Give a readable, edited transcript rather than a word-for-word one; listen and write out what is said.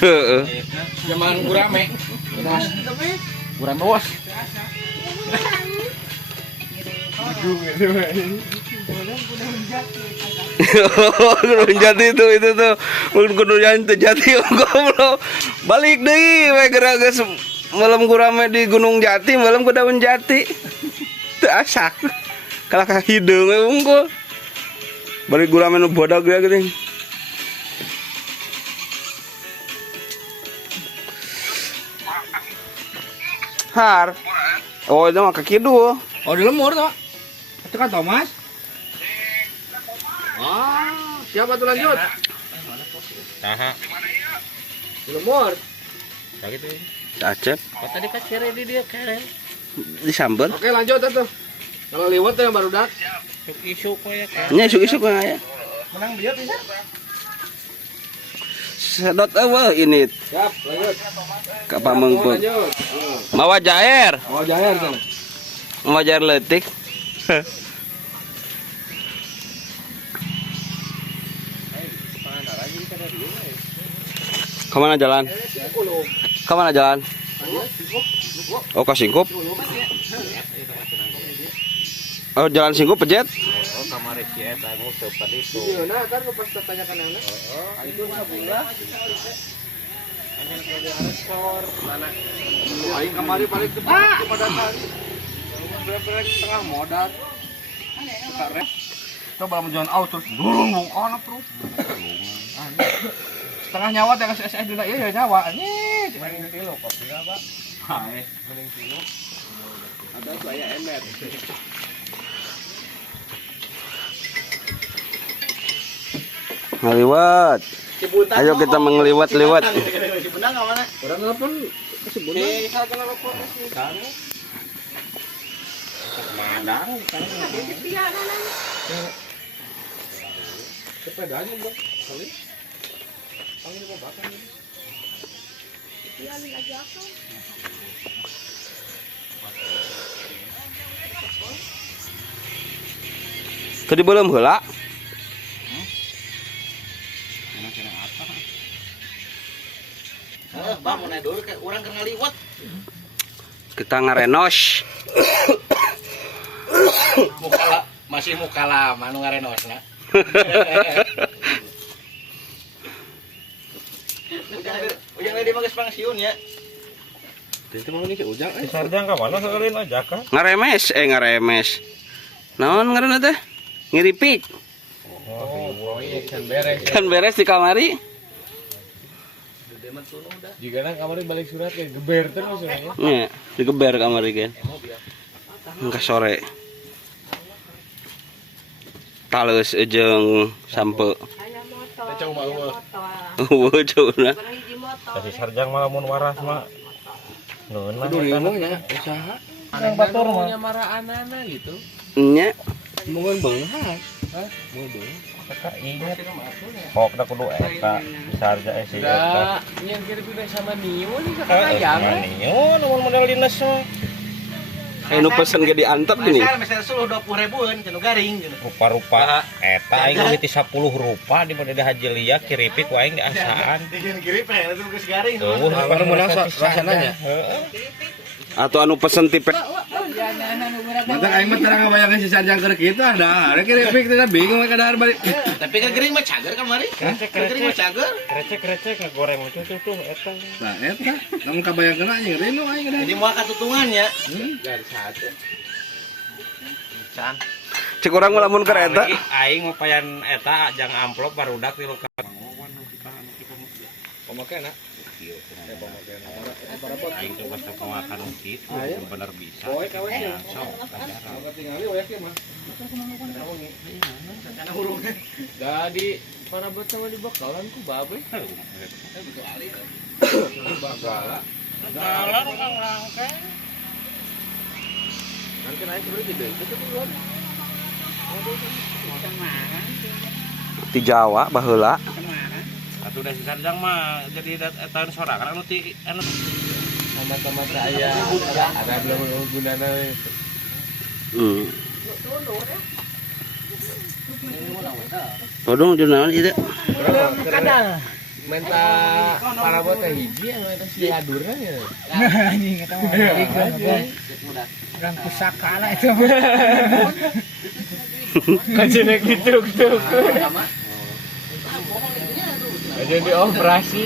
Heeh. Zaman gurame. Gurame bos. Gunung Jati itu tuh Gunung Jati goblok balik deui we geura geus malam gurame di Gunung Jati malam ku daun jati teu asak kalah ka hideung we unggul balik gurame nu bodag ya geuning har oh itu mah ka kidul Oh di lemur toh. Itu kan Thomas. Ah, siapa tuh lanjut? Nah, Di lemur. ya gitu. Acep Kok tadi kan kere di dia kere. disamber Oke lanjut tuh. Kalau liwat tuh yang baru dak. Isu kok ya kere. nya isuk-isuk mah ya Menang dia bisa. sedot eueuh ini Siap, lanjut. ka pamengpeuk Lanjut. mawa jaer Oh jair tuh. mawa jaer leutik kemana jalan? Kemana jalan? Oh ke Singkup? Oh jalan Singkup pejet? Oh, kamar si eta nguseup tadi itu. Iya, nah kan pas tanyakan yang lain. Itu sebulan. Mana? Aing kemari balik ke Padatan. Beres setengah modal. Karek. Coba menjual auto terus durung bukan terus. Setengah nyawa teh kasih SS dulu ya nyawa. Nih, mending kilo kopi apa? Hai, mending kilo. Ada saya emet. Ngeliwat. Ayo kita mengeliwat-liwat. Cibuntang ka mana? Urang nelpon ke Cibuntang. Salah rokok sih. Madang kan. Sepedanya bro, kali. Panggil apa bakal ini? Dialin aja aku. Tadi belum heula. Bang mau naik dulu kayak orang kena liwat. Kita ngarenos. Masih muka lama nu ngarenosna. Ujang lagi mah geus pangsiun ya. Itu mau ini si Ujang. Sarjang ka mana sakerin aja ka? Ngaremes. Naon ngaranna teh? Ngiripik. Oh, iya kan beres. Kan beres di kamari. Jika nang kamari balik surat kayak geber terus ya. Nya, digeber kamari kan. Engka sore. Tales jeung sampe. Aya motor. Cau mah eueuh. Eueuh cuna. Berhiji motor. Kasih sarjang malah mun waras mah. Ngeunah. Aduh ngomongnya usaha. Yang batur mah. Marah anana gitu. Nya, Mungkin benghas. Hah? Mungkin. Kita ingat. Kok da kudu eta sarja si eta. Udah, yang kira-kira sama Nio nih kakak Nio mun modal dinas mah. anu pesen ge diantep gini. Meser 20.000-an cenah garing cenah. Rupa-rupa eta aing mimiti 10 rupa di mana hajelia kiripik wae ge asaan. Bikin kiripik itu geus garing. Eueuh, baru menang rasananya. Heeh. Atau anu pesen tipe Mata aing mah terang ngabayangkeun si Sarjang keur kitu ada kiripik teh bingung ka dahar balik. Tapi kan gering mah cager kamari. Gering mah cager. Krecek ngegoreng tuh eta. Nah, eta namun kabayangkeun anjing rino aing Jadi moal katutungannya. dari satu. Can. cek urang mah lamun keur eta. Aing mah payan eta jang amplop barudak ti luka. Pemakaian Aing coba penguatan kitu bener bisa. Boy kawan Ya, ya. sok ajaran. Kalau tinggali we ke mah. Kana hurung. Jadi para bersama di bakalan ku babe. Bagala. Jalan kang rangke. Nanti naik berarti deh. Itu duluan. Di Jawa baheula. Atuh da si Sarjang mah jadi tahun sorangan anu ti anu Sama-sama saya ada belum gunana itu. Todong jeung naon ieu teh? Menta parabot teh hiji anu eta si adurna ya. Anjing eta mah orang pusaka lah itu. Kajene gitu tuh. Jadi dioperasi.